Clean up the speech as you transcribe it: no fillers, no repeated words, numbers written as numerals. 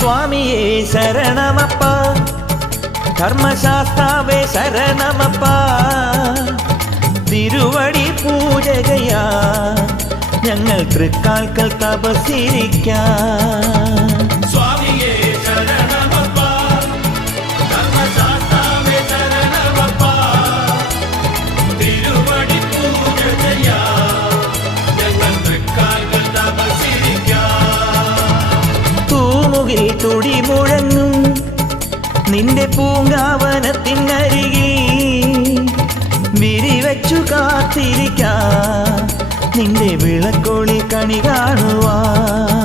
സ്വാമിയേ ശരണമപ്പ, ധർമ്മശാസ്താവേ ശരണമപ്പ, തിരുവടി പൂജകയാ ഞങ്ങൾ തൃക്കാൽക്കൽ തപസ്സിരിക്കാം. സ്വാമിയേ ശരണമപ്പ, ധർമ്മശാസ്താവേ ശരണമപ്പ, തിരുവടി പൂജകയാ ഞങ്ങൾ തൃക്കാൽക്കൽ തപസ്സിരിക്കാം. തൂമുകിൽ തുടി മുഴങ്ങും നിന്റെ പൂങ്കാവനത്തിനരികിൽ വിരിവച്ചു കാത്തിരിക്കാം നിന്റെ വിളക്കൊളി കണി കാണുവാൻ.